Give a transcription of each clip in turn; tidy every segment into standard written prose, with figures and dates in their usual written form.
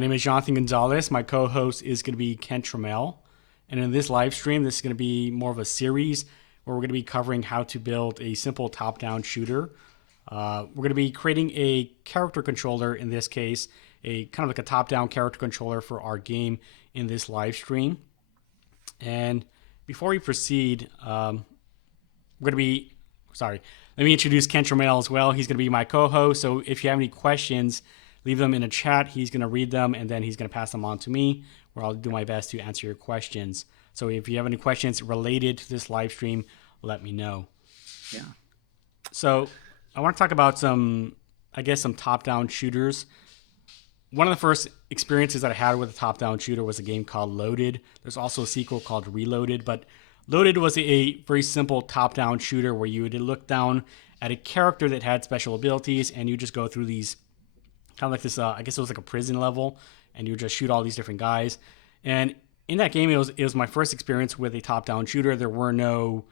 My name is Jonathan Gonzalez. My co-host is going to be Ken Trammell. And in this live stream, this is going to be more of a series where we're going to be covering how to build a simple top-down shooter. We're going to be creating a character controller, in this case, a kind of like a top-down character controller for our game in this live stream. And before we proceed, let me introduce Ken Trammell as well. He's going to be my co-host. So if you have any questions, leave them in a chat. He's going to read them, and then he's going to pass them on to me, where I'll do my best to answer your questions. So if you have any questions related to this live stream, let me know. Yeah. So I want to talk about some top-down shooters. One of the first experiences that I had with a top-down shooter was a game called Loaded. There's also a sequel called Reloaded, but Loaded was a very simple top-down shooter where you would look down at a character that had special abilities, and you just go through these kind of like this, I guess it was like a prison level, and you just shoot all these different guys. And in that game, it was my first experience with a top-down shooter. There were no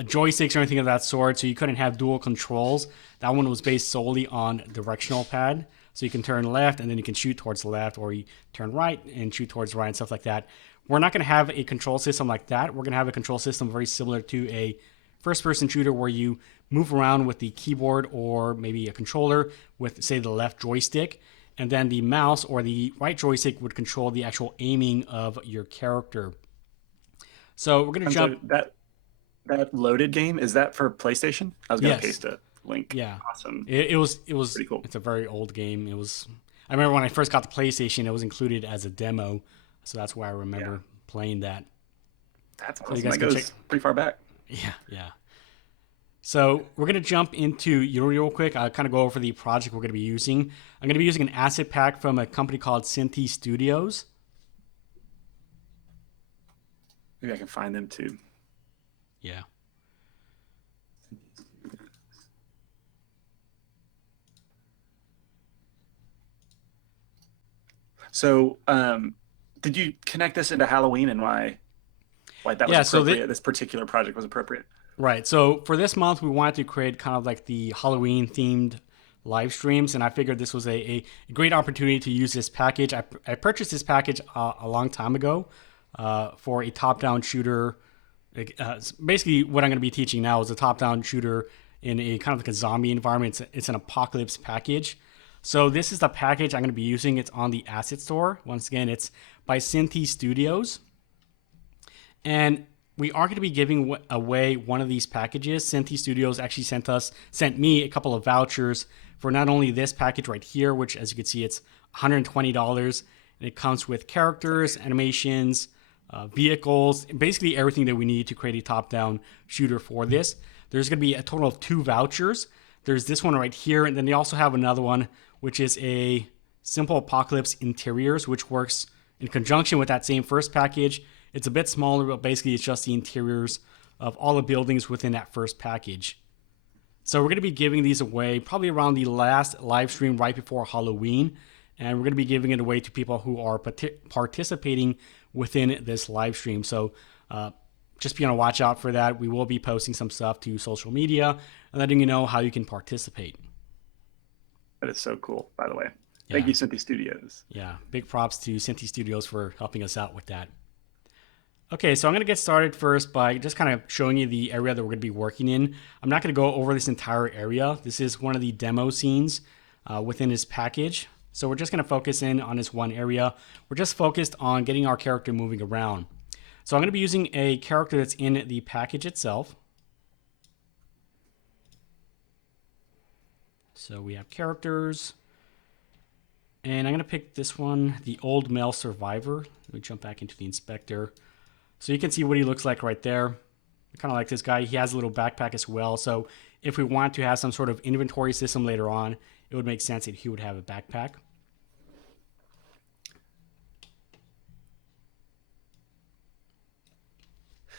joysticks or anything of that sort, so you couldn't have dual controls. That one was based solely on directional pad. So you can turn left, and then you can shoot towards the left, or you turn right and shoot towards the right and stuff like that. We're not going to have a control system like that. We're going to have a control system very similar to a first-person shooter where you move around with the keyboard or maybe a controller with, say, the left joystick, and then the mouse or the right joystick would control the actual aiming of your character. So we're going to jump. That Loaded game, is that for PlayStation? I was going to paste a link. Yeah. Awesome. It was pretty cool. It's a very old game. I remember when I first got the PlayStation, it was included as a demo. So that's why I remember playing that. That's awesome. That goes pretty far back. Yeah. So we're going to jump into Unity real quick. I'll kind of go over the project we're going to be using. I'm going to be using an asset pack from a company called Synthi Studios. Maybe I can find them too. Yeah. So did you connect this into Halloween and why that was appropriate? This particular project was appropriate? Right. So for this month, we wanted to create kind of like the Halloween themed live streams, and I figured this was a great opportunity to use this package. I purchased this package a long time ago for a top-down shooter. Basically, what I'm going to be teaching now is a top-down shooter in a kind of like a zombie environment. It's an apocalypse package. So this is the package I'm going to be using. It's on the asset store. Once again, it's by Synthi Studios. And we are going to be giving away one of these packages. Synthi Studios actually sent me a couple of vouchers for not only this package right here, which as you can see, it's $120. And it comes with characters, animations, vehicles, basically everything that we need to create a top-down shooter for this. There's going to be a total of 2 vouchers. There's this one right here, and then they also have another one, which is a Simple Apocalypse Interiors, which works in conjunction with that same first package. It's a bit smaller, but basically it's just the interiors of all the buildings within that first package. So we're going to be giving these away probably around the last live stream right before Halloween, and we're going to be giving it away to people who are participating within this live stream. So just be on a watch out for that. We will be posting some stuff to social media and letting you know how you can participate. That is so cool, by the way. Thank you, Synthi Studios. Yeah, big props to Synthi Studios for helping us out with that. Okay, so I'm going to get started first by just kind of showing you the area that we're going to be working in. I'm not going to go over this entire area. This is one of the demo scenes within this package. So we're just going to focus in on this one area. We're just focused on getting our character moving around. So I'm going to be using a character that's in the package itself. So we have characters. And I'm going to pick this one, the Old Male Survivor. Let me jump back into the inspector. So you can see what he looks like right there. Kind of like this guy. He has a little backpack as well. So if we want to have some sort of inventory system later on, it would make sense that he would have a backpack.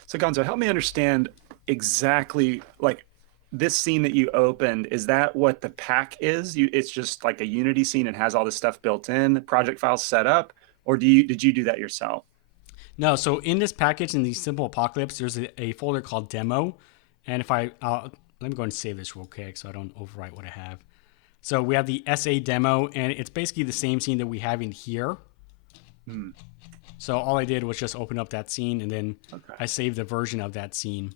So Gonzo, help me understand exactly, like, this scene that you opened, is that what the pack is? It's just like a Unity scene and has all this stuff built in, project files set up, or did you do that yourself? No, so in this package, in the Simple Apocalypse, there's a folder called Demo. And if let me go and save this real quick so I don't overwrite what I have. So we have the SA demo, and it's basically the same scene that we have in here. Hmm. So all I did was just open up that scene, and then Okay. I saved the version of that scene.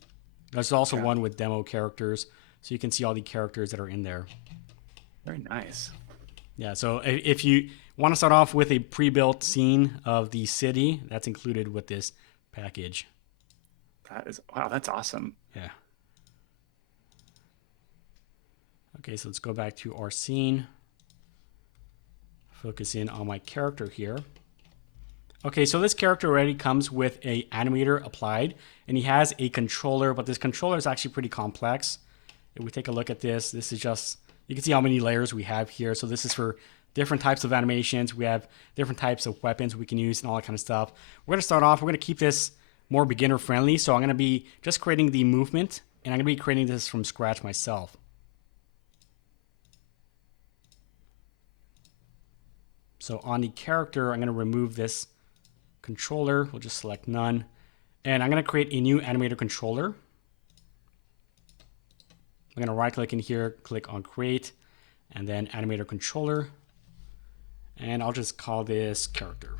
There's also Got it. one with demo characters, so you can see all the characters that are in there. Very nice. Yeah, so if you want to start off with a pre-built scene of the city, that's included with this package. That is, wow, that's awesome. Yeah. Okay, so let's go back to our scene. Focus in on my character here. Okay, so this character already comes with a animator applied, and he has a controller, but this controller is actually pretty complex. If we take a look at this, this is just, you can see how many layers we have here. So this is for different types of animations. We have different types of weapons we can use and all that kind of stuff. We're going to start off, we're going to keep this more beginner friendly. So I'm going to be just creating the movement, and I'm going to be creating this from scratch myself. So on the character, I'm going to remove this controller. We'll just select none. And I'm going to create a new animator controller. I'm going to right click in here, click on create, and then animator controller. And I'll just call this character.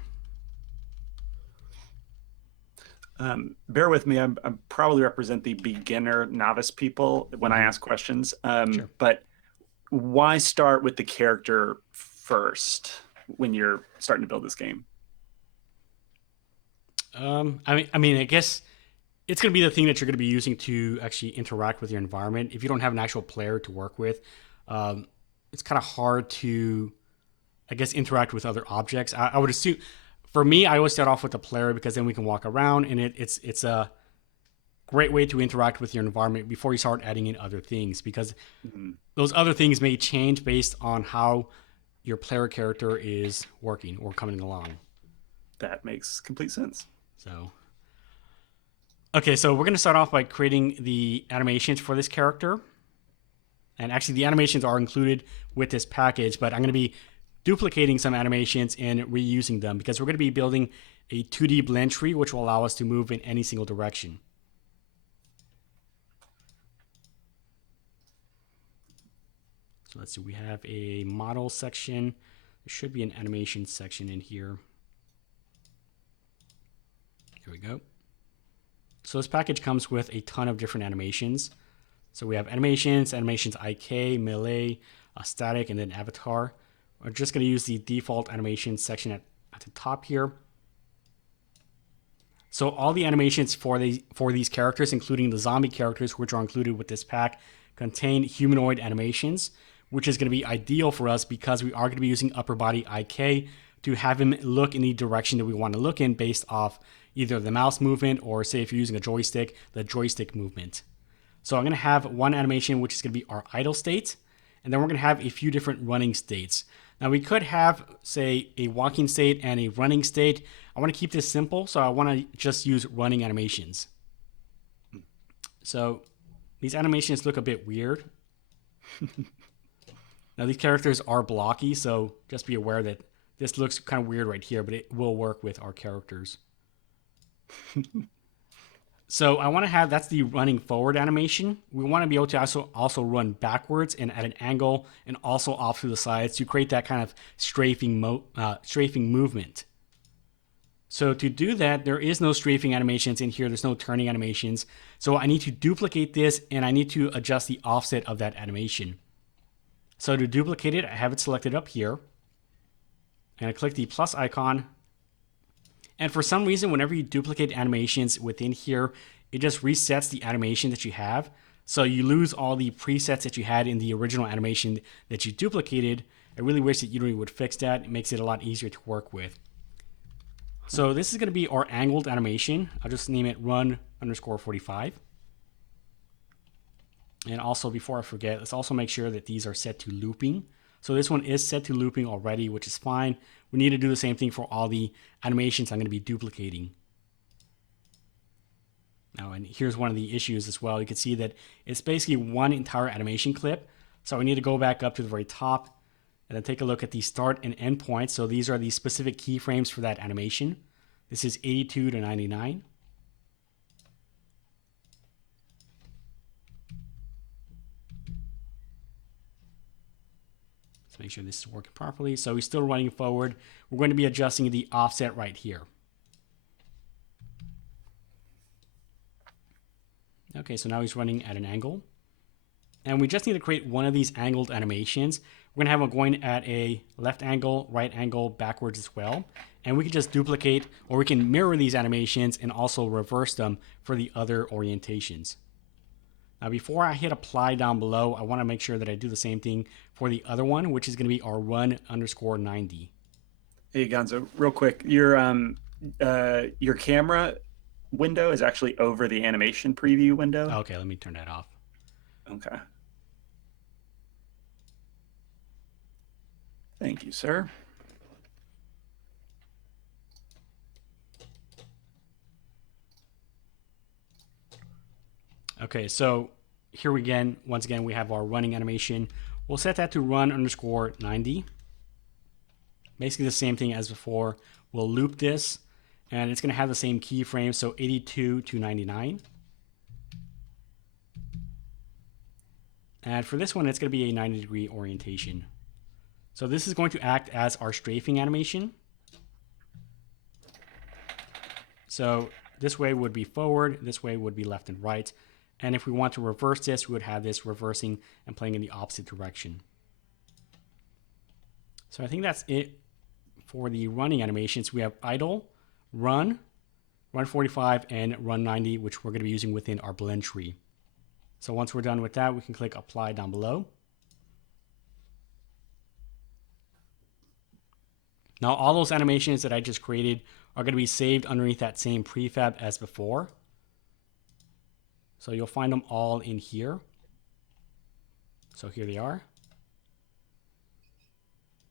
Bear with me. I'm probably represent the beginner novice people when I ask questions. Sure. But why start with the character first when you're starting to build this game? I guess it's going to be the thing that you're going to be using to actually interact with your environment. If you don't have an actual player to work with, it's kind of hard to, I guess, interact with other objects. I would assume, for me, I always start off with the player because then we can walk around, and it's a great way to interact with your environment before you start adding in other things, because those other things may change based on how your player character is working or coming along. That makes complete sense. So, okay, so we're going to start off by creating the animations for this character. And actually, the animations are included with this package, but I'm going to be duplicating some animations and reusing them because we're going to be building a 2D blend tree, which will allow us to move in any single direction. So let's see, we have a model section. There should be an animation section in here. Here we go. So this package comes with a ton of different animations. So we have animations IK, melee, static, and then avatar. We're just going to use the default animation section at the top here. So all the animations for these characters, including the zombie characters, which are included with this pack, contain humanoid animations, which is going to be ideal for us because we are going to be using upper body IK to have him look in the direction that we want to look in based off either the mouse movement or, say, if you're using a joystick, the joystick movement. So I'm going to have one animation, which is going to be our idle state, and then we're going to have a few different running states. Now we could have, say, a walking state and a running state. I want to keep this simple, so I want to just use running animations. So these animations look a bit weird. Now these characters are blocky, so just be aware that this looks kind of weird right here, but it will work with our characters. So I want to have, that's the running forward animation. We want to be able to also run backwards and at an angle and also off to the sides to create that kind of strafing movement. So to do that, there is no strafing animations in here. There's no turning animations. So I need to duplicate this and I need to adjust the offset of that animation. So to duplicate it, I have it selected up here. And I click the plus icon. And for some reason, whenever you duplicate animations within here, it just resets the animation that you have. So you lose all the presets that you had in the original animation that you duplicated. I really wish that Unity would fix that. It makes it a lot easier to work with. So this is going to be our angled animation. I'll just name it run_45. And also, before I forget, let's also make sure that these are set to looping. So this one is set to looping already, which is fine. We need to do the same thing for all the animations I'm going to be duplicating. Now, and here's one of the issues as well. You can see that it's basically one entire animation clip. So we need to go back up to the very top and then take a look at the start and end points. So these are the specific keyframes for that animation. This is 82 to 99. Let's make sure this is working properly. So he's still running forward. We're going to be adjusting the offset right here. Okay, so now he's running at an angle. And we just need to create one of these angled animations. We're going to have him going at a left angle, right angle, backwards as well. And we can just duplicate, or we can mirror these animations and also reverse them for the other orientations. Now, before I hit apply down below, I want to make sure that I do the same thing for the other one, which is going to be our run_90. Hey, Gonzo, real quick, your camera window is actually over the animation preview window. Okay, let me turn that off. Okay. Thank you, sir. Okay, so here once again, we have our running animation. We'll set that to run_90. Basically the same thing as before. We'll loop this, and it's going to have the same keyframe, so 82 to 99. And for this one, it's going to be a 90-degree orientation. So this is going to act as our strafing animation. So this way would be forward, this way would be left and right. And if we want to reverse this, we would have this reversing and playing in the opposite direction. So I think that's it for the running animations. We have idle, run 45, and run 90, which we're going to be using within our blend tree. So once we're done with that, we can click apply down below. Now all those animations that I just created are going to be saved underneath that same prefab as before. So you'll find them all in here. So here they are.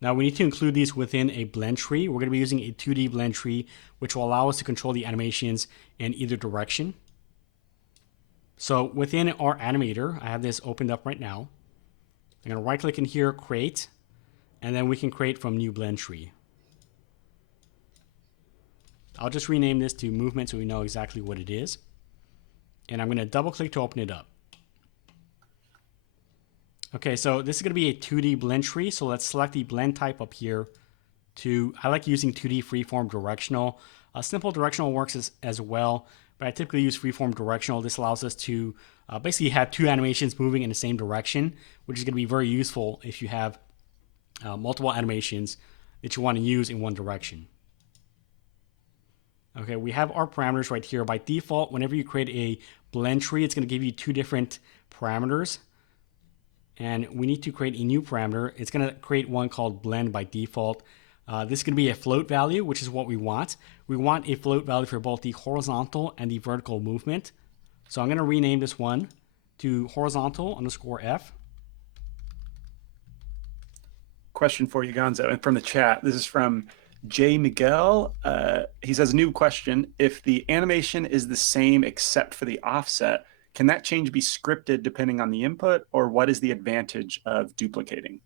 Now we need to include these within a blend tree. We're going to be using a 2D blend tree, which will allow us to control the animations in either direction. So within our animator, I have this opened up right now. I'm going to right click in here, create, and then we can create from new blend tree. I'll just rename this to movement so we know exactly what it is. And I'm going to double click to open it up. Okay, so this is going to be a 2D blend tree. So let's select the blend type up here. I like using 2D freeform directional. Simple directional works as well, but I typically use freeform directional. This allows us to basically have two animations moving in the same direction, which is going to be very useful if you have multiple animations that you want to use in one direction. Okay, we have our parameters right here. By default, whenever you create a blend tree, it's going to give you two different parameters. And we need to create a new parameter. It's going to create one called blend by default. This is going to be a float value, which is what we want. We want a float value for both the horizontal and the vertical movement. So I'm going to rename this one to horizontal_F. Question for you, Gonzo, and from the chat. This is from J. Miguel. He says, new question. If the animation is the same except for the offset, can that change be scripted depending on the input, or what is the advantage of duplicating?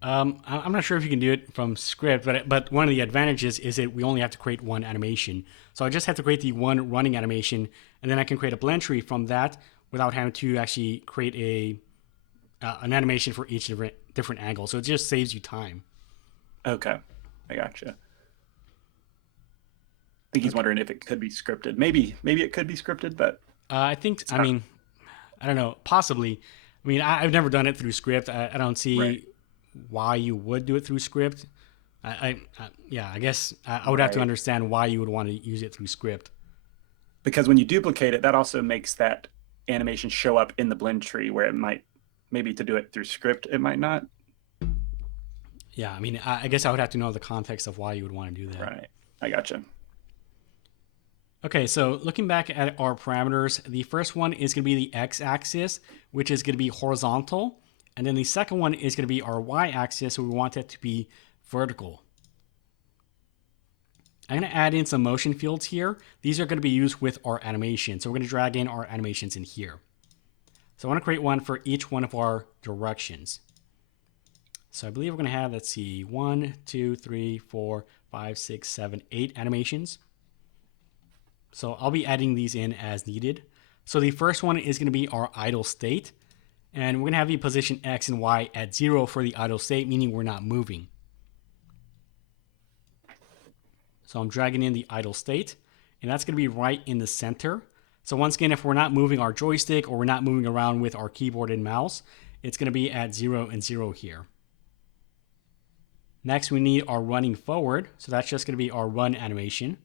I'm not sure if you can do it from script, but one of the advantages is that we only have to create one animation. So I just have to create the one running animation, and then I can create a blend tree from that without having to actually create an animation for each different angle. So it just saves you time. Okay, I gotcha. I think he's wondering if it could be scripted. Maybe it could be scripted, but I mean, I don't know, possibly. I mean, I've never done it through script. I don't see why you would do it through script. I guess I would have to understand why you would want to use it through script. Because when you duplicate it, that also makes that animation show up in the blend tree, where it might, maybe to do it through script, it might not. Yeah, I mean, I guess I would have to know the context of why you would want to do that. Right, I gotcha. Okay, so looking back at our parameters, the first one is going to be the x-axis, which is going to be horizontal. And then the second one is going to be our y-axis, so we want it to be vertical. I'm going to add in some motion fields here. These are going to be used with our animation. So we're going to drag in our animations in here. So I want to create one for each one of our directions. So I believe we're going to have, let's see, 1, 2, 3, 4, 5, 6, 7, 8 animations. So I'll be adding these in as needed. So the first one is going to be our idle state. And we're going to have the position X and Y at 0 for the idle state, meaning we're not moving. So I'm dragging in the idle state, and that's going to be right in the center. So once again, if we're not moving our joystick or we're not moving around with our keyboard and mouse, it's going to be at 0 and 0 here. Next, we need our running forward. So that's just going to be our run animation.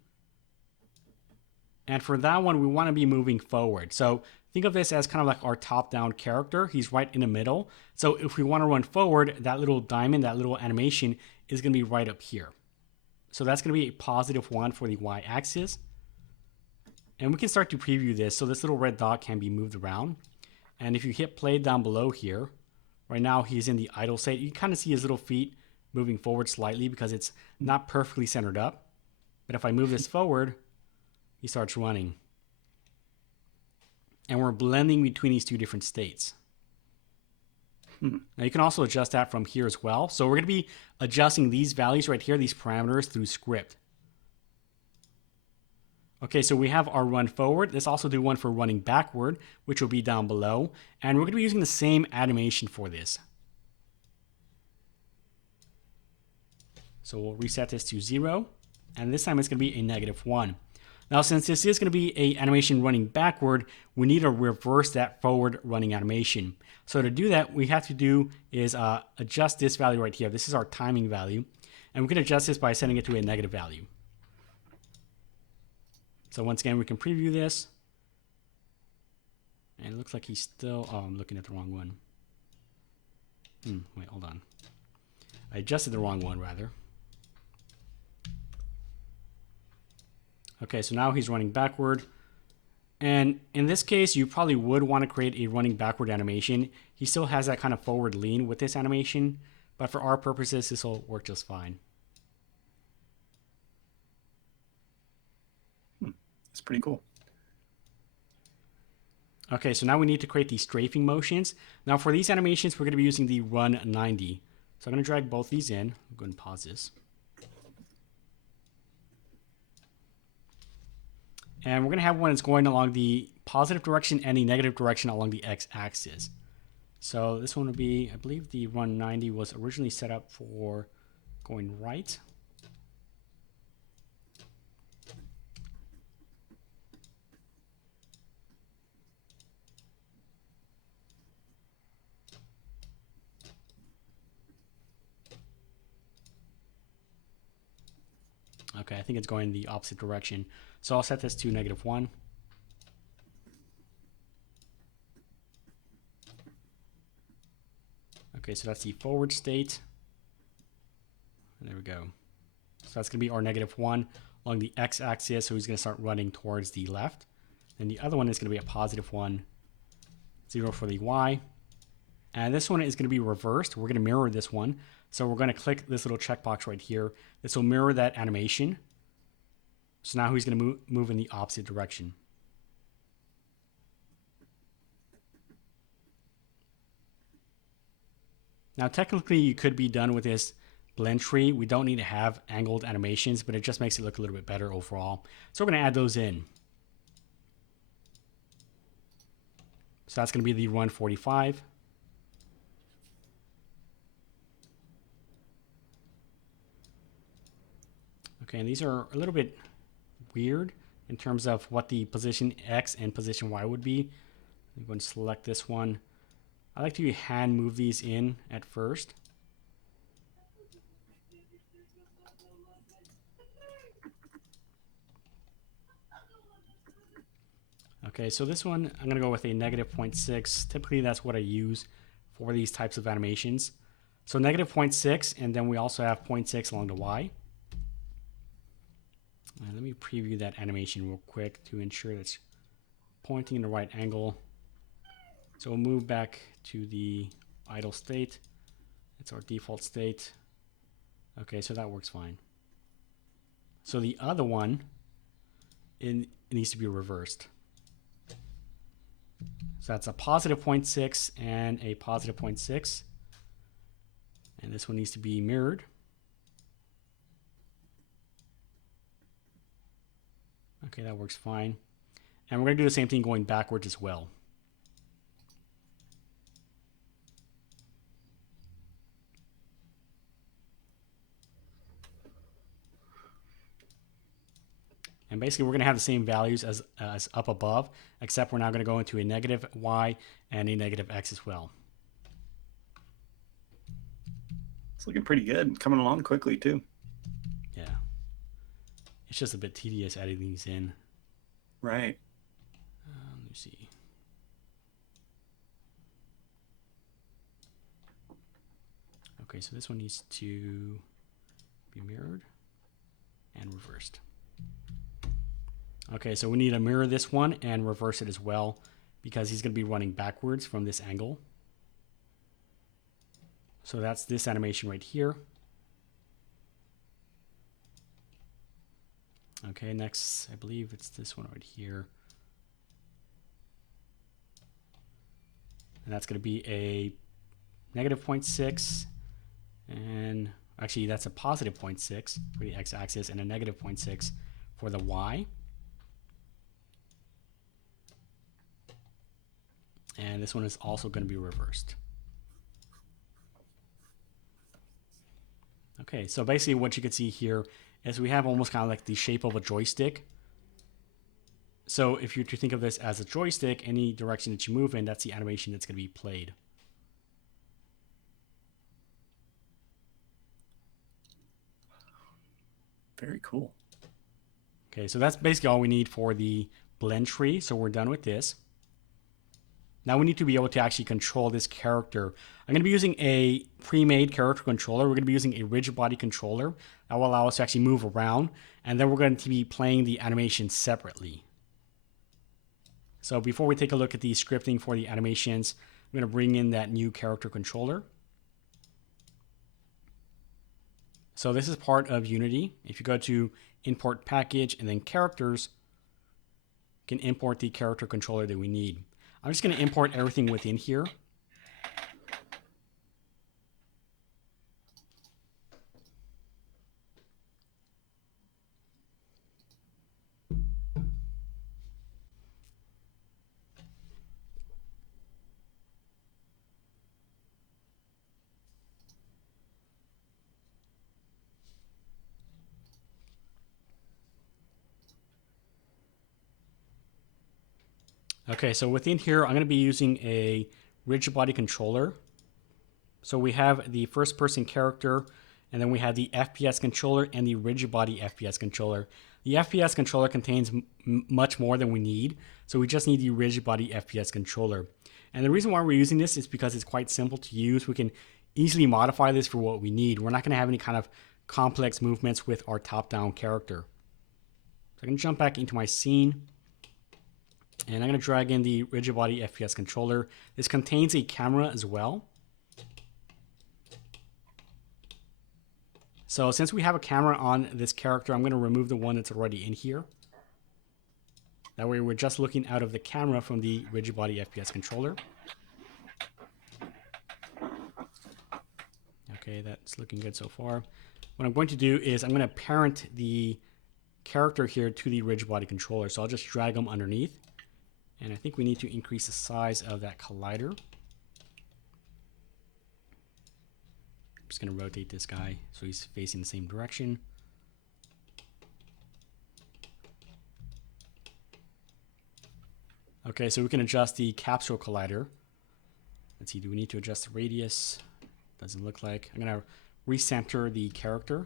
And for that one, we want to be moving forward. So think of this as kind of like our top-down character. He's right in the middle. So if we want to run forward, that little diamond, that little animation is going to be right up here. So that's going to be a +1 for the y-axis. And we can start to preview this. So this little red dot can be moved around. And if you hit play down below here, right now he's in the idle state. You kind of see his little feet moving forward slightly because it's not perfectly centered up. But if I move this forward, he starts running. And we're blending between these two different states. Now you can also adjust that from here as well. So we're going to be adjusting these values right here, these parameters through script. Okay, so we have our run forward. Let's also do one for running backward, which will be down below. And we're going to be using the same animation for this. So we'll reset this to 0. And this time it's going to be a -1. Now, since this is going to be an animation running backward, we need to reverse that forward running animation. So to do that, we have to do is adjust this value right here. This is our timing value. And we can adjust this by setting it to a negative value. So once again, we can preview this. And it looks like he's still... Oh, I'm looking at the wrong one. Wait, hold on. I adjusted the wrong one, rather. Okay, so now he's running backward. And in this case, you probably would want to create a running backward animation. He still has that kind of forward lean with this animation, but for our purposes, this will work just fine. That's pretty cool. Okay, so now we need to create these strafing motions. Now for these animations, we're going to be using the run 90. So I'm going to drag both these in. I'm going to pause this. And we're going to have one that's going along the positive direction and the negative direction along the x-axis. So this one would be, I believe the run 90 was originally set up for going right. Okay, I think it's going the opposite direction. So I'll set this to -1. Okay, so that's the forward state. There we go. So that's going to be our -1 along the x-axis. So he's going to start running towards the left. And the other one is going to be a +1, 0 for the y. And this one is going to be reversed. We're going to mirror this one. So we're going to click this little checkbox right here. This will mirror that animation. So now he's going to move in the opposite direction. Now technically you could be done with this blend tree. We don't need to have angled animations, but it just makes it look a little bit better overall. So we're going to add those in. So that's going to be the run 45. Okay, and these are a little bit weird in terms of what the position X and position Y would be. I'm going to select this one. I like to hand move these in at first. Okay, so this one, I'm going to go with a -0.6. Typically, that's what I use for these types of animations. So -0.6, and then we also have 0.6 along the Y. Let me preview that animation real quick to ensure it's pointing in the right angle. So we'll move back to the idle state. It's our default state. Okay, so that works fine. So the other one, it needs to be reversed. So that's a +0.6 and a +0.6. And this one needs to be mirrored. Okay, that works fine. And we're going to do the same thing going backwards as well. And basically we're going to have the same values as up above, except we're now going to go into a negative y and a negative x as well. It's looking pretty good, coming along quickly too. Yeah. It's just a bit tedious adding these in. Right. Let me see. Okay, so this one needs to be mirrored and reversed. Okay, so we need to mirror this one and reverse it as well because he's going to be running backwards from this angle. So that's this animation right here. Okay, next, I believe it's this one right here. And that's going to be a negative 0.6, and actually that's a positive 0.6 for the x-axis and a negative 0.6 for the y. And this one is also going to be reversed. Okay, so basically what you can see here is we have almost kind of like the shape of a joystick. So if you're to think of this as a joystick, any direction that you move in, that's the animation that's going to be played. Very cool. Okay, so that's basically all we need for the blend tree. So we're done with this. Now we need to be able to actually control this character. I'm going to be using a pre-made character controller. We're going to be using a rigid body controller that will allow us to actually move around. And then we're going to be playing the animation separately. So before we take a look at the scripting for the animations, I'm going to bring in that new character controller. So this is part of Unity. If you go to import package and then characters, you can import the character controller that we need. I'm just going to import everything within here. Okay, so within here, I'm going to be using a rigid body controller. So we have the first person character, and then we have the FPS controller and the rigid body FPS controller. The FPS controller contains much more than we need, so we just need the rigid body FPS controller. And the reason why we're using this is because it's quite simple to use. We can easily modify this for what we need. We're not going to have any kind of complex movements with our top-down character. So I'm going to jump back into my scene. And I'm going to drag in the rigid body FPS controller. This contains a camera as well. So since we have a camera on this character, I'm going to remove the one that's already in here. That way we're just looking out of the camera from the rigid body FPS controller. Okay, that's looking good so far. What I'm going to do is I'm going to parent the character here to the rigid body controller. So I'll just drag them underneath. And I think we need to increase the size of that collider. I'm just going to rotate this guy so he's facing the same direction. Okay, so we can adjust the capsule collider. Let's see, do we need to adjust the radius? Doesn't look like. I'm going to recenter the character.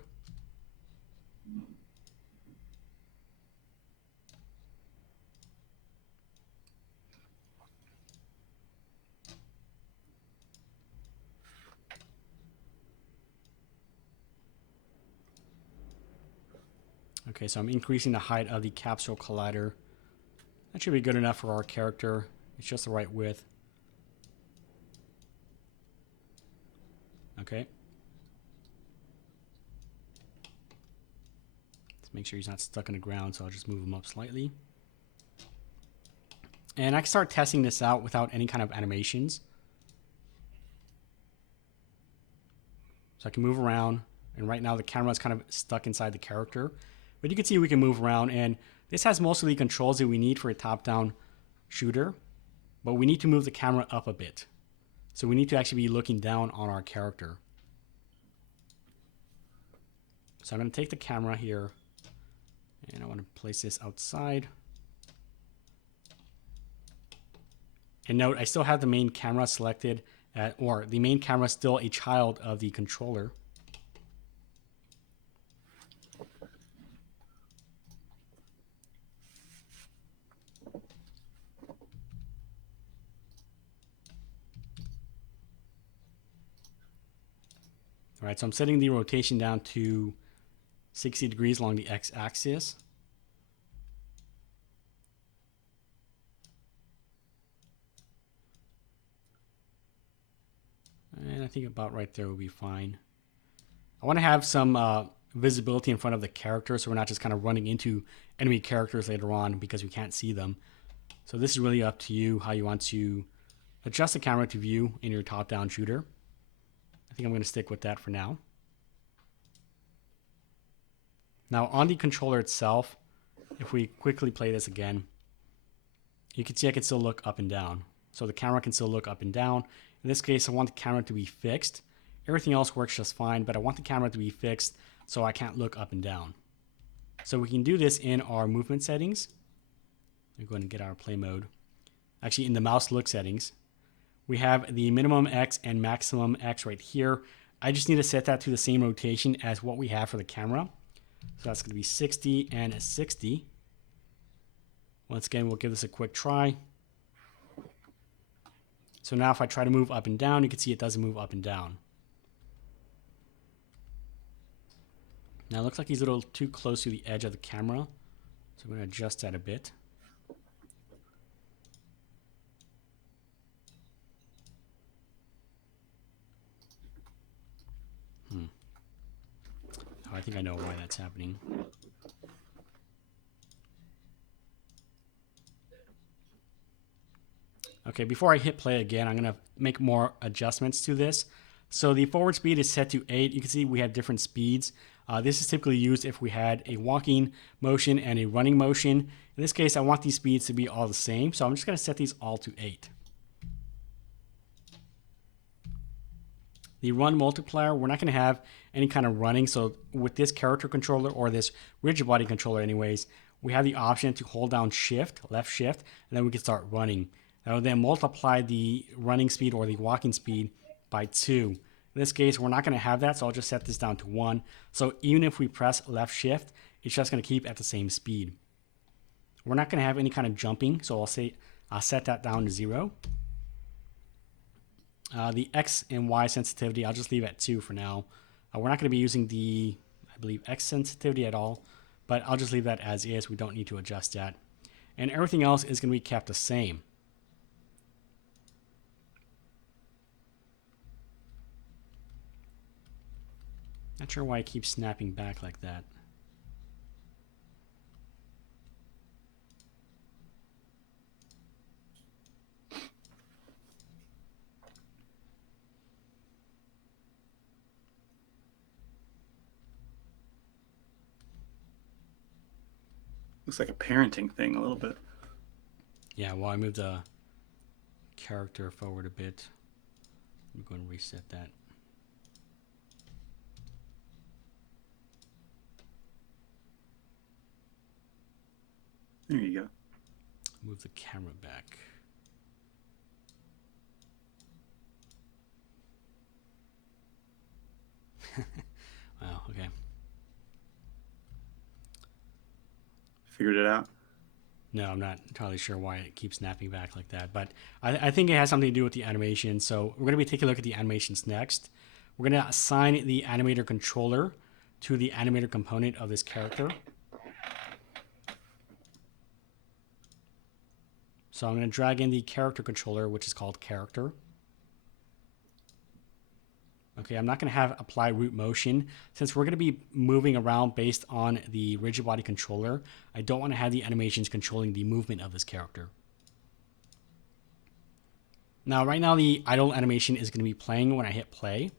Okay, so I'm increasing the height of the capsule collider. That should be good enough for our character. It's just the right width. Okay. Let's make sure he's not stuck in the ground, so I'll just move him up slightly. And I can start testing this out without any kind of animations. So I can move around, and right now the camera is kind of stuck inside the character. But you can see we can move around, and this has most of the controls that we need for a top-down shooter. But we need to move the camera up a bit. So we need to actually be looking down on our character. So I'm going to take the camera here, And I want to place this outside. And note, I still have the main camera selected, or the main camera is still a child of the controller. All right, so I'm setting the rotation down to 60 degrees along the x-axis. And I think about right there will be fine. I want to have some visibility in front of the character so we're not just kind of running into enemy characters later on because we can't see them. So this is really up to you how you want to adjust the camera to view in your top-down shooter. I think I'm going to stick with that for now. Now on the controller itself, if we quickly play this again, you can see I can still look up and down. So the camera can still look up and down. In this case, I want the camera to be fixed. Everything else works just fine, but I want the camera to be fixed so I can't look up and down. So we can do this in our movement settings. We're going to get our play mode. Actually, in the mouse look settings, we have the minimum X and maximum X right here. I just need to set that to the same rotation as what we have for the camera. So that's going to be 60 and 60. Once again, we'll give this a quick try. So now if I try to move up and down, you can see it doesn't move up and down. Now it looks like he's a little too close to the edge of the camera. So I'm going to adjust that a bit. Oh, I think I know why that's happening. Okay, before I hit play again, I'm going to make more adjustments to this. So the forward speed is set to 8. You can see we have different speeds. This is typically used if we had a walking motion and a running motion. In this case, I want these speeds to be all the same. So I'm just going to set these all to 8. The run multiplier, we're not going to have any kind of running. So with this character controller or this rigid body controller anyways, we have the option to hold down shift, left shift, and then we can start running. That will then multiply the running speed or the walking speed by 2. In this case, we're not going to have that, so I'll just set this down to 1. So even if we press left shift, it's just going to keep at the same speed. We're not going to have any kind of jumping, so I'll set that down to 0. The X and Y sensitivity, I'll just leave at 2 for now. We're not going to be using the, I believe, X sensitivity at all, but I'll just leave that as is. We don't need to adjust that. And everything else is going to be kept the same. Not sure why it keeps snapping back like that. Looks like a parenting thing a little bit. Yeah, well, I moved the character forward a bit. I'm going to reset that. There you go. Move the camera back. Wow, okay. Figured it out. No, I'm not entirely sure why it keeps snapping back like that, but I think it has something to do with the animation. So we're going to be taking a look at the animations next. We're going to assign the animator controller to the animator component of this character. So I'm going to drag in the character controller, which is called character. Okay, I'm not going to have apply root motion. Since we're going to be moving around based on the rigid body controller, I don't want to have the animations controlling the movement of this character. Now, right now, the idle animation is going to be playing when I hit play.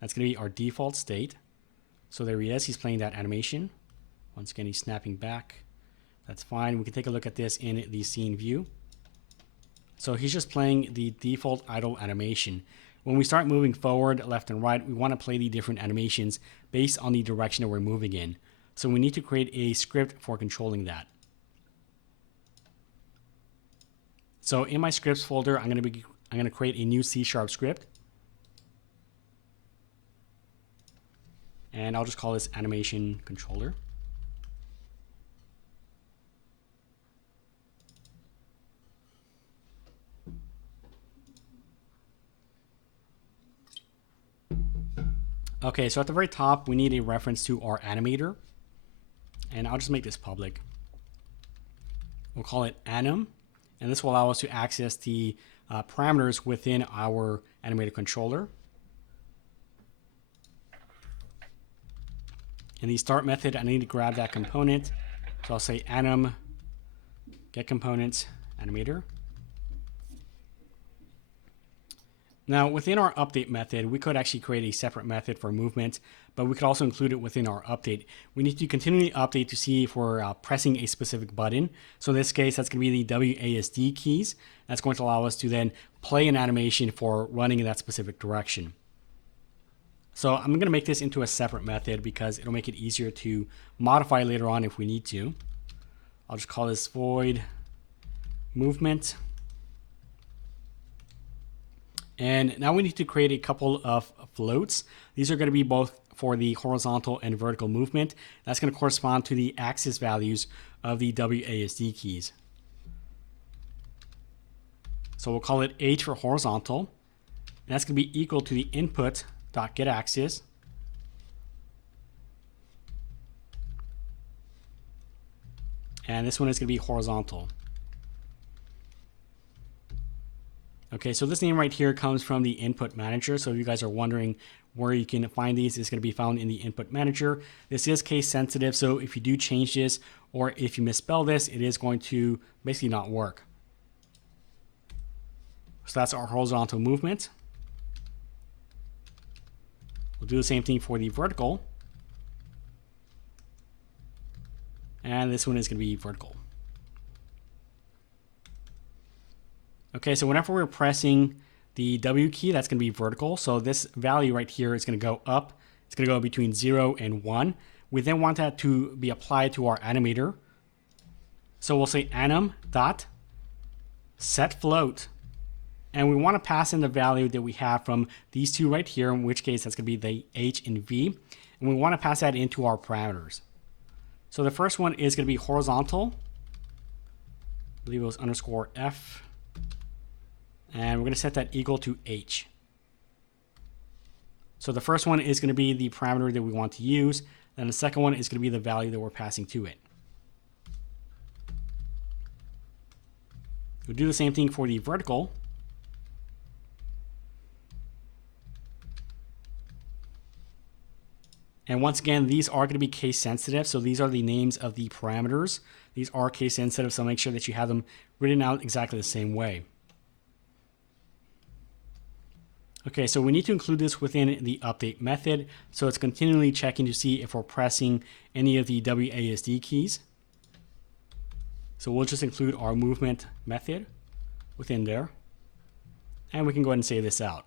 That's going to be our default state. So there he is. He's playing that animation. Once again, he's snapping back. That's fine. We can take a look at this in the scene view. So he's just playing the default idle animation. When we start moving forward, left and right, we want to play the different animations based on the direction that we're moving in. So we need to create a script for controlling that. So in my scripts folder, I'm going to create a new C# script. And I'll just call this animation controller. Okay, so at the very top, we need a reference to our animator. And I'll just make this public. We'll call it anim. And this will allow us to access the parameters within our animator controller. In the start method, I need to grab that component. So I'll say anim get components animator. Now, within our update method, we could actually create a separate method for movement, but we could also include it within our update. We need to continually update to see if we're pressing a specific button. So in this case, that's going to be the WASD keys. That's going to allow us to then play an animation for running in that specific direction. So I'm going to make this into a separate method because it'll make it easier to modify later on if we need to. I'll just call this void movement. And now we need to create a couple of floats. These are going to be both for the horizontal and vertical movement. That's going to correspond to the axis values of the WASD keys. So we'll call it H for horizontal. And that's going to be equal to the input.getAxis. And this one is going to be horizontal. Okay, so this name right here comes from the input manager. So if you guys are wondering where you can find these, it's going to be found in the input manager. This is case sensitive, so if you do change this or if you misspell this, it is going to basically not work. So that's our horizontal movement. We'll do the same thing for the vertical. And this one is going to be vertical. Okay, so whenever we're pressing the W key, that's going to be vertical. So this value right here is going to go up. It's going to go between 0 and 1. We then want that to be applied to our animator. So we'll say anim dot set float. And we want to pass in the value that we have from these two right here, in which case that's going to be the H and V. And we want to pass that into our parameters. So the first one is going to be horizontal. I believe it was underscore F. And we're going to set that equal to H. So the first one is going to be the parameter that we want to use. And the second one is going to be the value that we're passing to it. We'll do the same thing for the vertical. And once again, these are going to be case sensitive. So these are the names of the parameters. These are case sensitive, so make sure that you have them written out exactly the same way. Okay, so we need to include this within the update method. So it's continually checking to see if we're pressing any of the WASD keys. So we'll just include our movement method within there. And we can go ahead and save this out.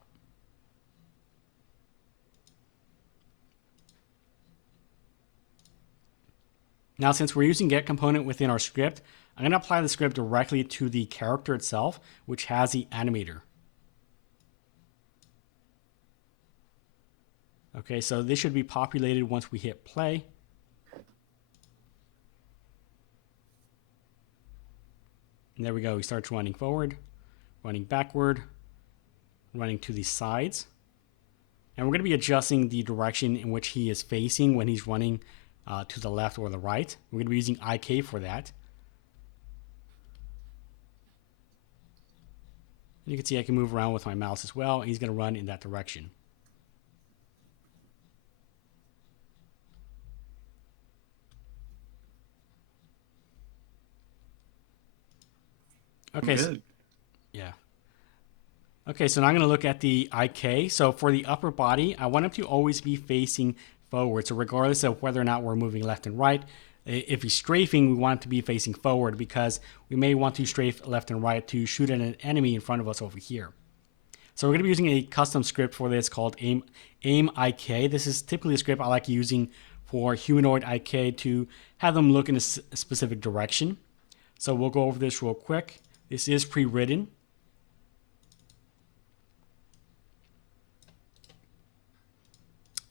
Now, since we're using getComponent within our script, I'm going to apply the script directly to the character itself, which has the animator. Okay, so this should be populated once we hit play. And there we go. He starts running forward, running backward, running to the sides. And we're going to be adjusting the direction in which he is facing when he's running to the left or the right. We're going to be using IK for that. And you can see I can move around with my mouse as well. And he's going to run in that direction. Okay. So, yeah. Okay, so now I'm going to look at the IK. So for the upper body, I want him to always be facing forward. So regardless of whether or not we're moving left and right, if he's strafing, we want it to be facing forward because we may want to strafe left and right to shoot at an enemy in front of us over here. So we're going to be using a custom script for this called aim IK. This is typically a script I like using for humanoid IK to have them look in a specific direction. So we'll go over this real quick. This is pre-written.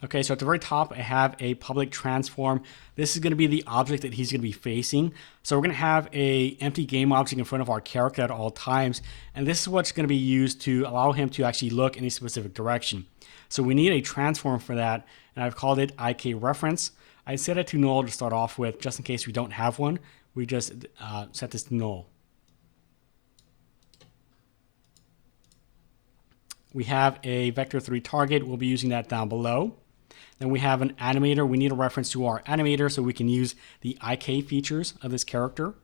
Okay, so at the very top, I have a public transform. This is going to be the object that he's going to be facing. So we're going to have a empty game object in front of our character at all times. And this is what's going to be used to allow him to actually look in a specific direction. So we need a transform for that, and I've called it IK reference. I set it to null to start off with, just in case we don't have one. We just set this to null. We have a vector3 target. We'll be using that down below. Then we have an animator. We need a reference to our animator so we can use the IK features of this character.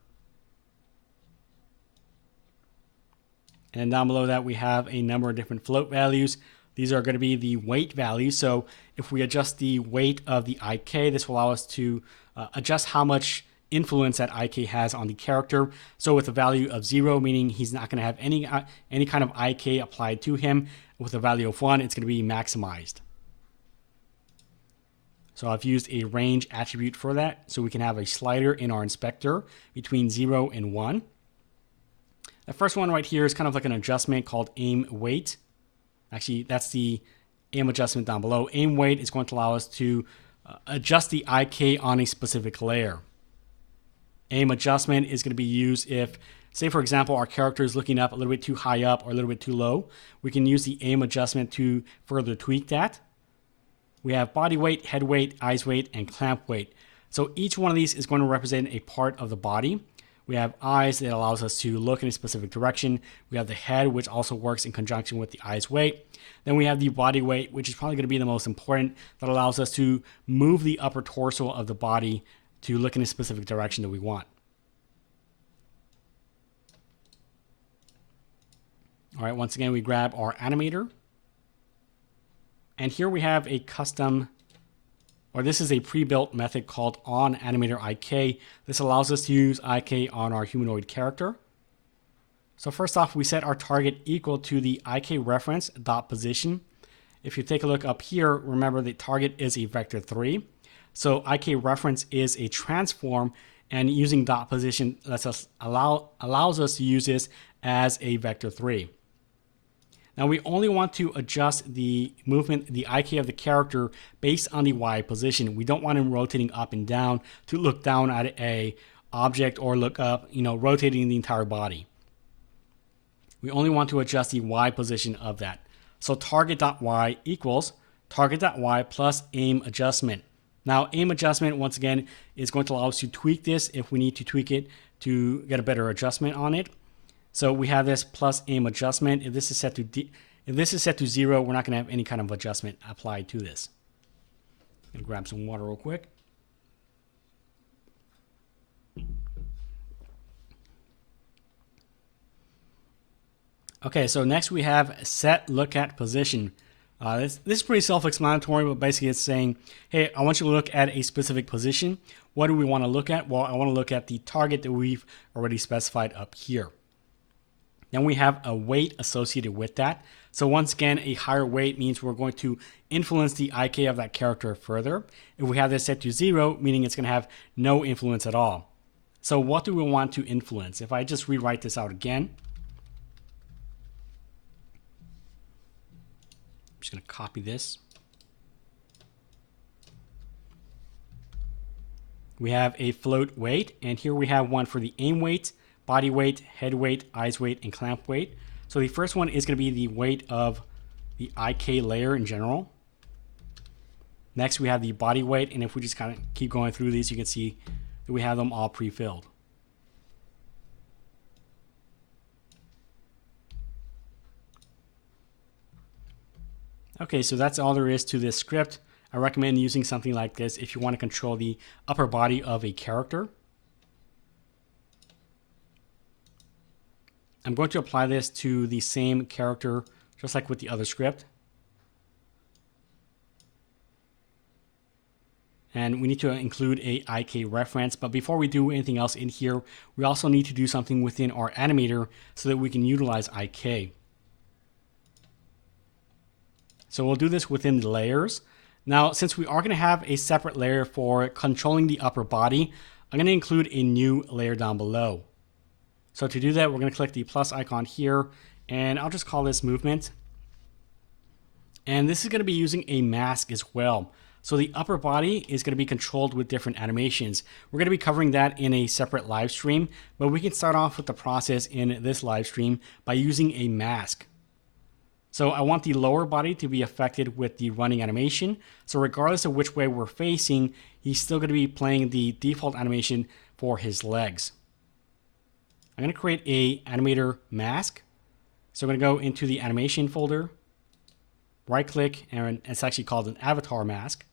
And down below that, we have a number of different float values. These are going to be the weight values. So if we adjust the weight of the IK, this will allow us to adjust how much influence that IK has on the character. So with a value of 0, meaning he's not going to have any kind of IK applied to him. With a value of 1, it's going to be maximized. So I've used a range attribute for that, so we can have a slider in our inspector between 0 and 1. The first one right here is kind of like an adjustment called aim weight. Actually, that's the aim adjustment down below. Aim weight is going to allow us to adjust the IK on a specific layer. Aim adjustment is going to be used if, say for example, our character is looking up a little bit too high up or a little bit too low. We can use the aim adjustment to further tweak that. We have body weight, head weight, eyes weight, and clamp weight. So each one of these is going to represent a part of the body. We have eyes that allows us to look in a specific direction. We have the head, which also works in conjunction with the eyes weight. Then we have the body weight, which is probably going to be the most important, that allows us to move the upper torso of the body to look in a specific direction that we want. All right, once again, we grab our animator. And here we have a custom, or this is a pre-built method called onAnimatorIK. This allows us to use IK on our humanoid character. So first off, we set our target equal to the IK reference dot position. If you take a look up here, remember the target is a vector3. So IK reference is a transform, and using dot position allows us to use this as a vector3. Now we only want to adjust the movement, the IK of the character based on the Y position. We don't want him rotating up and down to look down at a object or look up, rotating the entire body. We only want to adjust the Y position of that. So target.Y equals target.Y plus aim adjustment. Now aim adjustment, once again, is going to allow us to tweak this if we need to tweak it to get a better adjustment on it. So we have this plus aim adjustment. If this is set to 0, we're not going to have any kind of adjustment applied to this. I'll grab some water real quick. Okay, so next we have set look at position. This is pretty self-explanatory, but basically it's saying, hey, I want you to look at a specific position. What do we want to look at? Well, I want to look at the target that we've already specified up here. Then we have a weight associated with that. So once again, a higher weight means we're going to influence the IK of that character further. If we have this set to 0, meaning it's going to have no influence at all. So what do we want to influence? If I just rewrite this out again, I'm just going to copy this. We have a float weight, and here we have one for the aim weight, body weight, head weight, eyes weight, and clamp weight. So the first one is going to be the weight of the IK layer in general. Next, we have the body weight, and if we just kind of keep going through these, you can see that we have them all pre-filled. Okay, so that's all there is to this script. I recommend using something like this if you want to control the upper body of a character. I'm going to apply this to the same character, just like with the other script. And we need to include a IK reference, but before we do anything else in here, we also need to do something within our animator so that we can utilize IK. So we'll do this within the layers. Now, since we are going to have a separate layer for controlling the upper body, I'm going to include a new layer down below. So to do that, we're going to click the plus icon here, and I'll just call this movement. And this is going to be using a mask as well. So the upper body is going to be controlled with different animations. We're going to be covering that in a separate live stream, but we can start off with the process in this live stream by using a mask. So I want the lower body to be affected with the running animation. So regardless of which way we're facing, he's still going to be playing the default animation for his legs. I'm going to create a animator mask. So I'm going to go into the animation folder, right click, and it's actually called an avatar mask.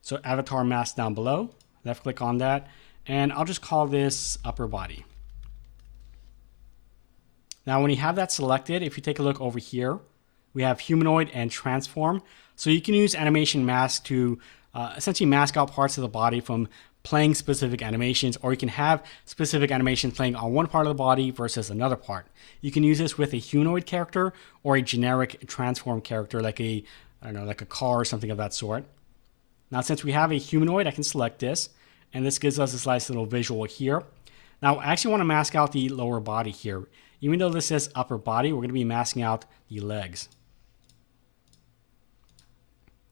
So avatar mask down below, left click on that, and I'll just call this upper body. Now, when you have that selected, if you take a look over here, we have humanoid and transform. So you can use animation mask to essentially mask out parts of the body from playing specific animations, or you can have specific animations playing on one part of the body versus another part. You can use this with a humanoid character or a generic transform character like a, I don't know, like a car or something of that sort. Now, since we have a humanoid, I can select this, and this gives us this nice little visual here. Now, I actually want to mask out the lower body here. Even though this says upper body, we're going to be masking out the legs.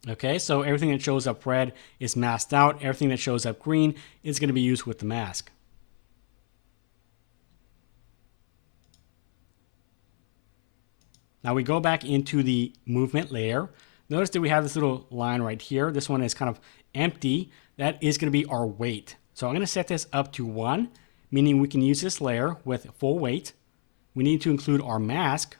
Okay, so everything that shows up red is masked out. Everything that shows up green is going to be used with the mask. Now we go back into the movement layer. Notice that we have this little line right here. This one is kind of empty. That is going to be our weight. So I'm going to set this up to 1, meaning we can use this layer with full weight. We need to include our mask.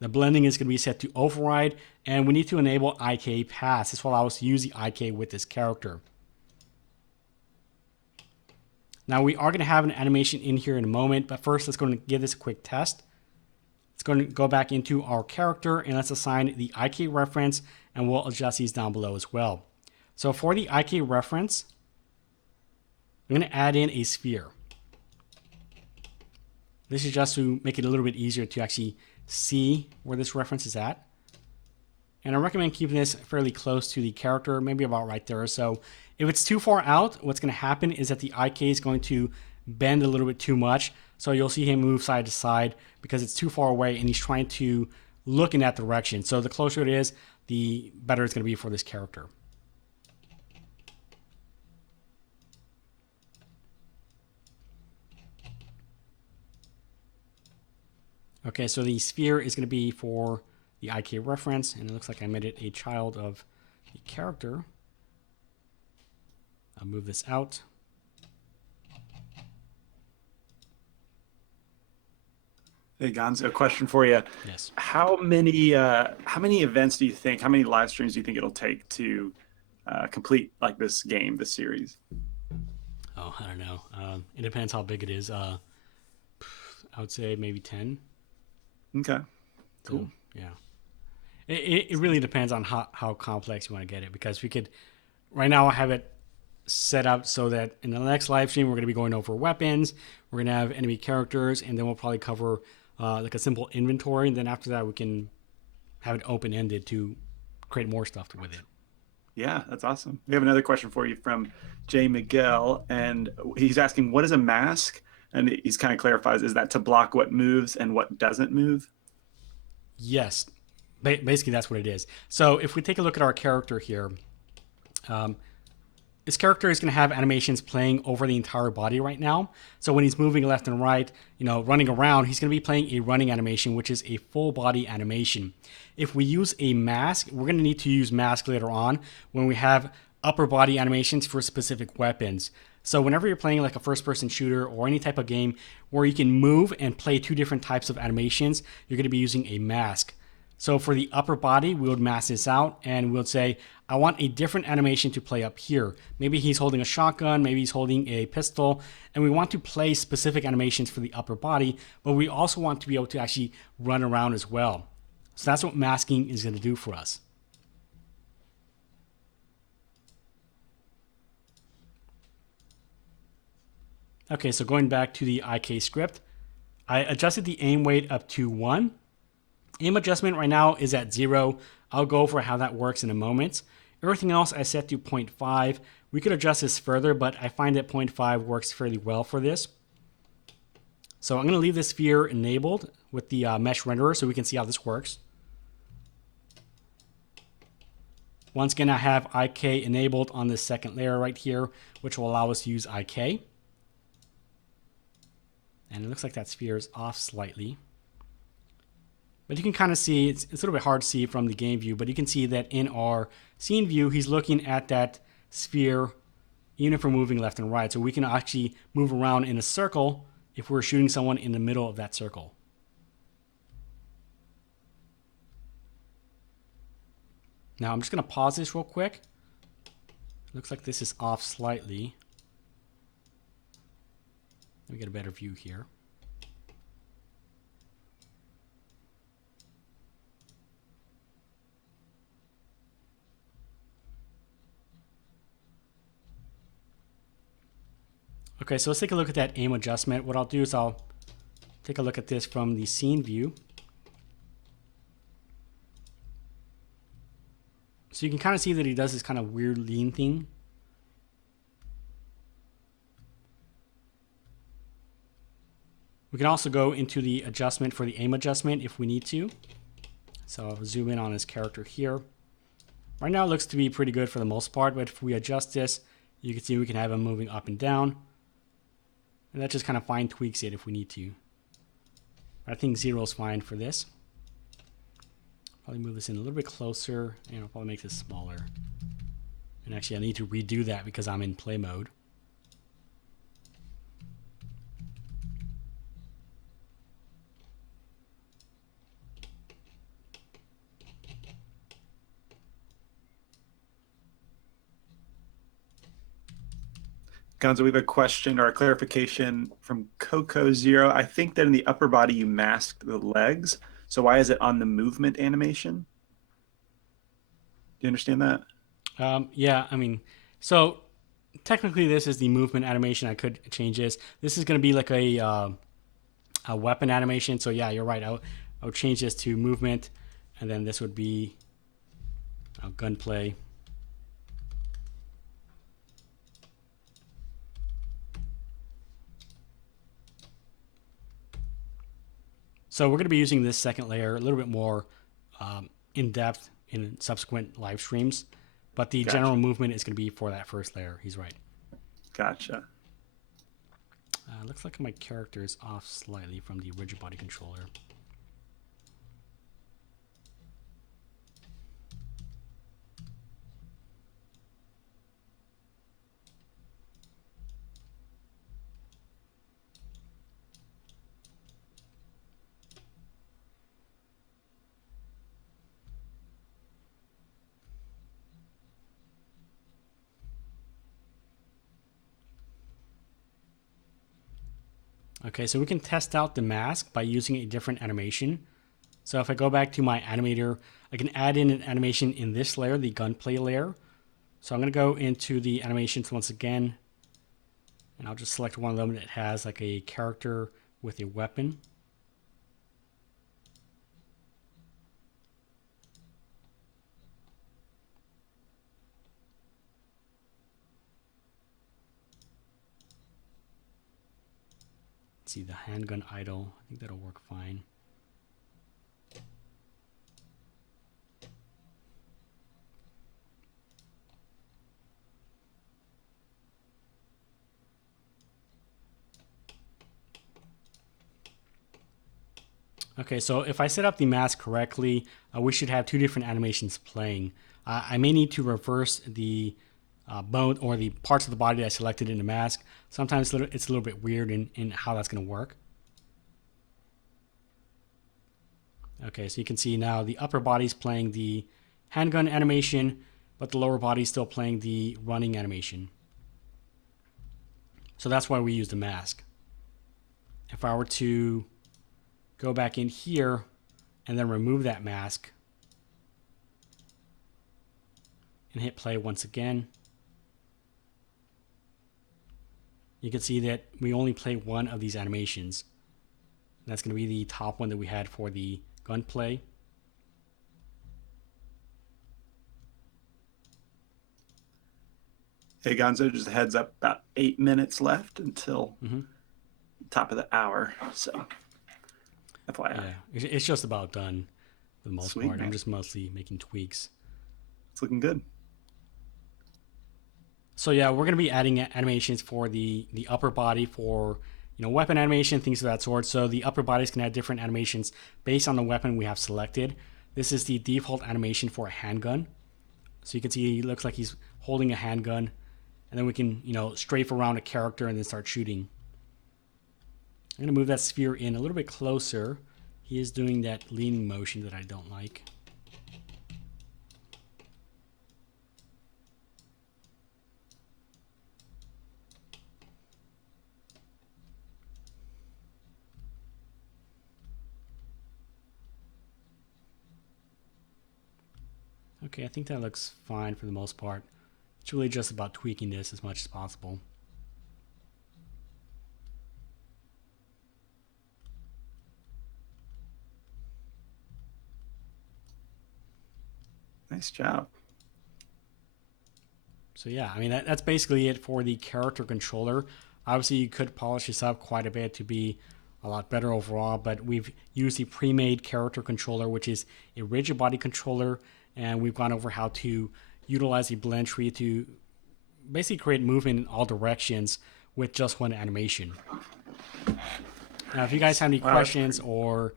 The blending is going to be set to override, and we need to enable IK pass. This will allow us to use the IK with this character. Now we are going to have an animation in here in a moment, but first let's go and give this a quick test. Let's go and go back into our character and let's assign the IK reference, and we'll adjust these down below as well. So for the IK reference, I'm going to add in a sphere. This is just to make it a little bit easier to actually see where this reference is at. And I recommend keeping this fairly close to the character, maybe about right there or so. If it's too far out, what's going to happen is that the IK is going to bend a little bit too much. So you'll see him move side to side because it's too far away and he's trying to look in that direction. So the closer it is, the better it's going to be for this character. Okay, so the sphere is going to be for the IK reference, and it looks like I made it a child of the character. I'll move this out. Hey, Gonzo, a question for you. Yes. How many events do you think, how many live streams do you think it'll take to complete like this game, this series? Oh, I don't know. It depends how big it is. I would say maybe 10. Okay, cool. So, yeah. It really depends on how complex you want to get it, because we could, right now I have it set up so that in the next live stream we're going to be going over weapons, we're going to have enemy characters, and then we'll probably cover like a simple inventory, and then after that we can have it open-ended to create more stuff with it. Yeah, that's awesome. We have another question for you from Jay Miguel, and he's asking, what is a mask? And he's kind of clarifies, is that to block what moves and what doesn't move? Yes, basically that's what it is. So if we take a look at our character here, this character is going to have animations playing over the entire body right now. So when he's moving left and right, running around, he's going to be playing a running animation, which is a full body animation. If we use a mask, we're going to need to use mask later on when we have upper body animations for specific weapons. So whenever you're playing like a first-person shooter or any type of game where you can move and play two different types of animations, you're going to be using a mask. So for the upper body, we would mask this out and we would say, I want a different animation to play up here. Maybe he's holding a shotgun, maybe he's holding a pistol, and we want to play specific animations for the upper body, but we also want to be able to actually run around as well. So that's what masking is going to do for us. Okay, so going back to the IK script, I adjusted the aim weight up to 1. Aim adjustment right now is at 0. I'll go over how that works in a moment. Everything else I set to 0.5. We could adjust this further, but I find that 0.5 works fairly well for this. So I'm going to leave this sphere enabled with the mesh renderer so we can see how this works. Once again, I have IK enabled on this second layer right here, which will allow us to use IK. And it looks like that sphere is off slightly. But you can kind of see, it's a little bit hard to see from the game view, but you can see that in our scene view, he's looking at that sphere, even if we're moving left and right. So we can actually move around in a circle if we're shooting someone in the middle of that circle. Now I'm just going to pause this real quick. Looks like this is off slightly. Let me get a better view here. Okay, so let's take a look at that aim adjustment. What I'll do is I'll take a look at this from the scene view. So you can kind of see that he does this kind of weird lean thing. We can also go into the adjustment for the aim adjustment if we need to. So I'll zoom in on his character here. Right now it looks to be pretty good for the most part, but if we adjust this, you can see we can have him moving up and down. And that just kind of fine tweaks it if we need to. I think 0 is fine for this. Probably move this in a little bit closer, and I'll probably make this smaller. And actually I need to redo that because I'm in play mode. Gonzo, we have a question or a clarification from Coco0. I think that in the upper body you masked the legs. So why is it on the movement animation? Do you understand that? Yeah, I mean, so technically this is the movement animation. I could change this. This is going to be like a weapon animation. So yeah, you're right. I would change this to movement, and then this would be gunplay. So we're going to be using this second layer a little bit more in depth in subsequent live streams, but the Gotcha. general movement is going to be for that first layer. He's right. Gotcha. Looks like my character is off slightly from the rigid body controller. Okay, so we can test out the mask by using a different animation. So if I go back to my animator, I can add in an animation in this layer, the gunplay layer. So I'm going to go into the animations once again, and I'll just select one of them that has like a character with a weapon. Let's see, the handgun idle. I think that'll work fine. Okay, so if I set up the mask correctly, we should have two different animations playing. I may need to reverse the bone or the parts of the body that I selected in the mask. Sometimes it's a little bit weird in how that's going to work. Okay, so you can see now the upper body's playing the handgun animation, but the lower body's still playing the running animation. So that's why we use the mask. If I were to go back in here and then remove that mask and hit play once again, you can see that we only play one of these animations. That's going to be the top one that we had for the gunplay. Hey Gonzo, just a heads up, about 8 minutes left until Mm-hmm. top of the hour. So FYI. Yeah, it's just about done for the most Sweet, part. I'm man. just mostly making tweaks. It's looking good. So yeah, we're gonna be adding animations for the upper body for weapon animation, things of that sort. So the upper bodies can have different animations based on the weapon we have selected. This is the default animation for a handgun. So you can see he looks like he's holding a handgun, and then we can strafe around a character and then start shooting. I'm gonna move that sphere in a little bit closer. He is doing that leaning motion that I don't like. Okay, I think that looks fine for the most part. It's really just about tweaking this as much as possible. Nice job. So yeah, I mean that's basically it for the character controller. Obviously, you could polish this up quite a bit to be a lot better overall, but we've used the pre-made character controller, which is a rigid body controller, and we've gone over how to utilize the blend tree to basically create movement in all directions with just one animation. Now, if you guys have any Wow, questions or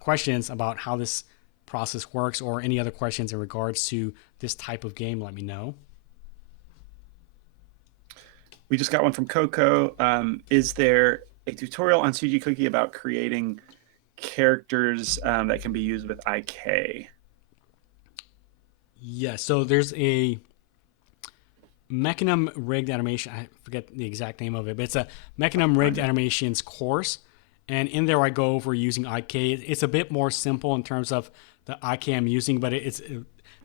questions about how this process works, or any other questions in regards to this type of game, let me know. we just got one from Coco. Is there a tutorial on CG Cookie about creating characters that can be used with IK? Yeah, so there's a Mechanism rigged animation. I forget the exact name of it, but it's a Mechanism rigged animations course. And in there, I go over using IK. It's a bit more simple in terms of the IK I'm using, but it's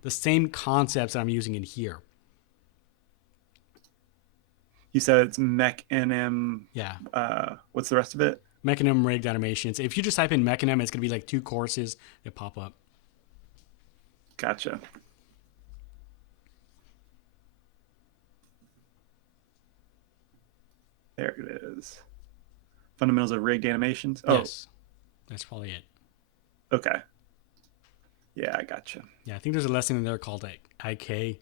the same concepts that I'm using in here. You said it's Mech NM. Yeah. What's the rest of it? Mechanism rigged animations. If you just type in Mechanism, it's going to be like two courses that pop up. Gotcha. There it is. Fundamentals of rigged animations. Oh, Yes. That's probably it. okay. Yeah, I gotcha. Yeah, I think there's a lesson in there called IK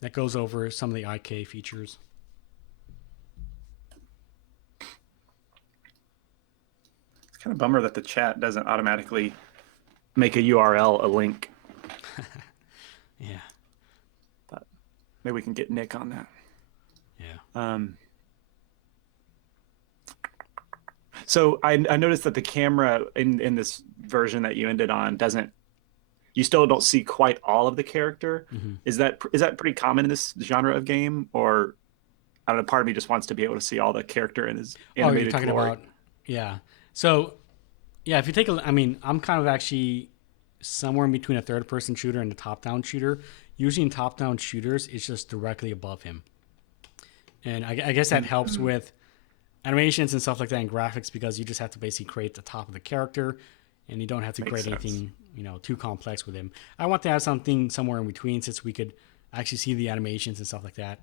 that goes over some of the IK features. It's kind of a bummer that the chat doesn't automatically make a URL a link. Yeah. But maybe we can get Nick on that. Yeah. So I noticed that the camera in this version that you ended on doesn't. You still don't see quite all of the character. Mm-hmm. Is that pretty common in this genre of game, or I don't know? Part of me just wants to be able to see all the character in his animated you're talking glory. about, yeah. So, yeah, if you take I mean, I'm kind of actually somewhere in between a third person shooter and a top down shooter. Usually in top down shooters, it's just directly above him. And I guess that helps with animations and stuff like that and graphics, because you just have to basically create the top of the character and you don't have to Makes create sense. anything, too complex with him. I want to have something somewhere in between, since we could actually see the animations and stuff like that.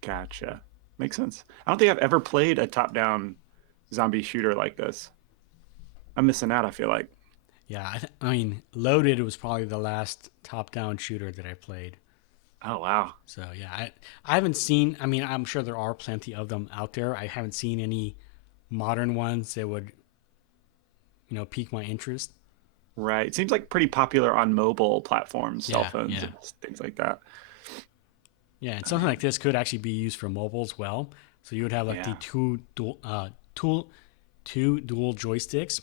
Gotcha. Makes sense. I don't think I've ever played a top-down zombie shooter like this. I'm missing out, I feel like. Yeah, I mean, Loaded was probably the last top down shooter that I played. Oh, wow. So yeah, I haven't seen. I mean, I'm sure there are plenty of them out there. I haven't seen any modern ones that would, pique my interest. Right. It seems like pretty popular on mobile platforms, cell Yeah, phones, yeah, and things like that. yeah. And something like this could actually be used for mobile as well. So you would have like the Yeah. two dual joysticks.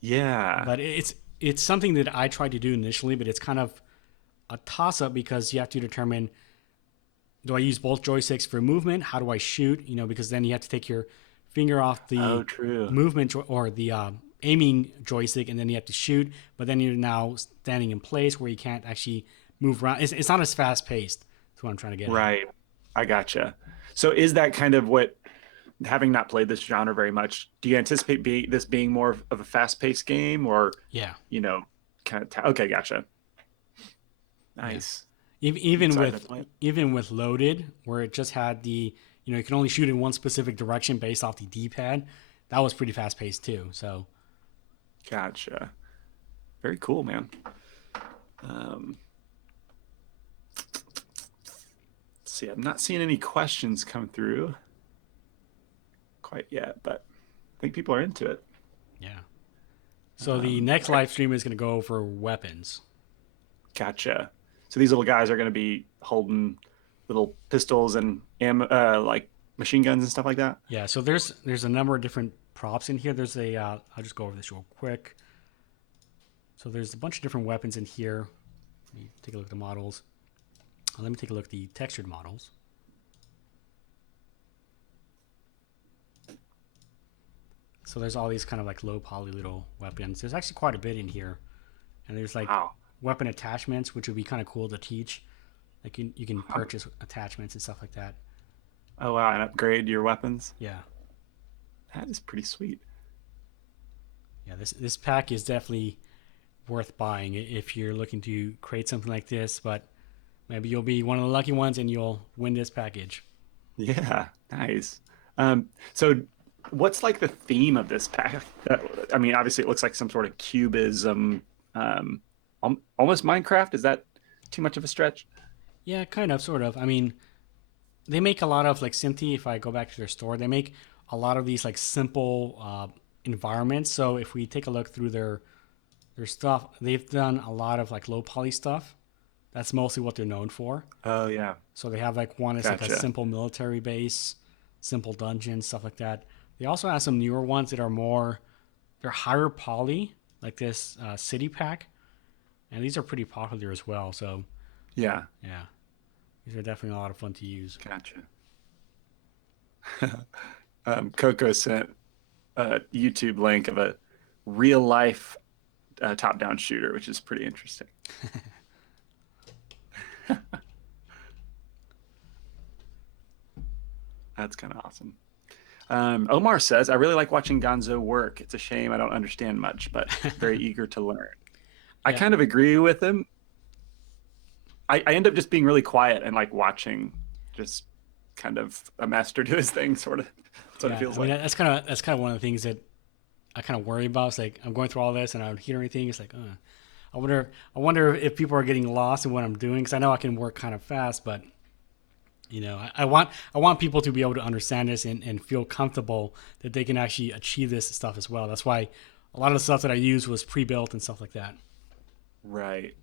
Yeah. But it's something that I tried to do initially, but it's kind of a toss up, because you have to determine, do I use both joysticks for movement? How do I shoot? Because then you have to take your finger off Oh, the true. movement or the aiming joystick, and then you have to shoot. But then you're now standing in place where you can't actually move around. It's not as fast paced. That's what I'm trying to get at. Right. I gotcha. So is that kind of what having not played this genre very much, do you anticipate this being more of a fast-paced game, or Yeah, you know, kind of? Okay, gotcha. yeah. Nice. I'm Even excited to with play it. loaded, where it just had the you can only shoot in one specific direction based off the D-pad. That was pretty fast paced too. So Gotcha. Very cool, man. Um, let's see. I'm not seeing any questions come through quite yet, but I think people are into it. yeah. So the next All right. live stream is going to go over weapons. Gotcha. So these little guys are going to be holding little pistols and like machine guns and stuff like that. Yeah. So there's a number of different props in here. There's a I'll just go over this real quick. So there's a bunch of different weapons in here. Let me take a look at the models. Let me take a look at the textured models. So there's all these kind of like low poly little weapons. There's actually quite a bit in here, and there's like Wow. weapon attachments, which would be kind of cool to teach. Like you can Um, purchase attachments and stuff like that. Oh wow, and upgrade your weapons. Yeah, That is pretty sweet. yeah. This pack is definitely worth buying if you're looking to create something like this. But maybe you'll be one of the lucky ones and you'll win this package. Yeah, nice. So what's like the theme of this pack? I mean, obviously it looks like some sort of cubism, almost Minecraft. Is that too much of a stretch? Yeah, kind of, sort of. I mean, they make a lot of like Cinti. If I go back to their store, they make a lot of these like simple environments. So if we take a look through their stuff, they've done a lot of like low poly stuff. That's mostly what they're known for. Oh yeah, So they have like one is like a gotcha. simple military base, simple dungeon, stuff like that. They also have some newer ones that are more they're higher poly, like this city pack, and these are pretty popular as well. So Yeah, yeah, these are definitely a lot of fun to use. gotcha. Coco sent a YouTube link of a real life top-down shooter, which is pretty interesting. That's kind of awesome. Omar says, I really like watching Gonzo work. It's a shame I don't understand much, but very eager to learn. I Yeah, kind of agree with him. I end up just being really quiet and like watching just kind of a master do his thing, sort of. That's what it yeah. I feels mean, like. that's kind of one of the things that I kind of worry about. It's like I'm going through all this and I don't hear anything. It's like, I wonder if people are getting lost in what I'm doing because I know I can work kind of fast, but I want people to be able to understand this and feel comfortable that they can actually achieve this stuff as well. That's why a lot of the stuff that I used was pre-built and stuff like that. Right.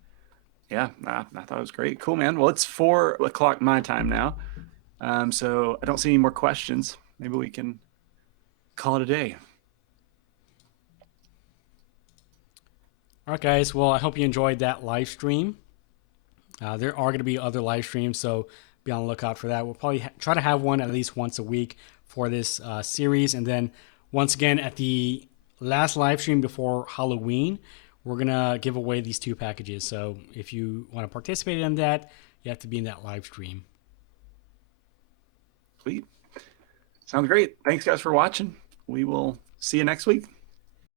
Yeah, nah, I thought it was great. Cool, man. Well, it's 4 o'clock my time now. So I don't see any more questions. Maybe we can call it a day. All right, guys. Well, I hope you enjoyed that live stream. There are going to be other live streams, so be on the lookout for that. We'll probably try to have one at least once a week for this series. And then once again, at the last live stream before Halloween, we're going to give away these two packages. So if you want to participate in that, you have to be in that live stream. Sweet. Sounds great. Thanks, guys, for watching. We will see you next week.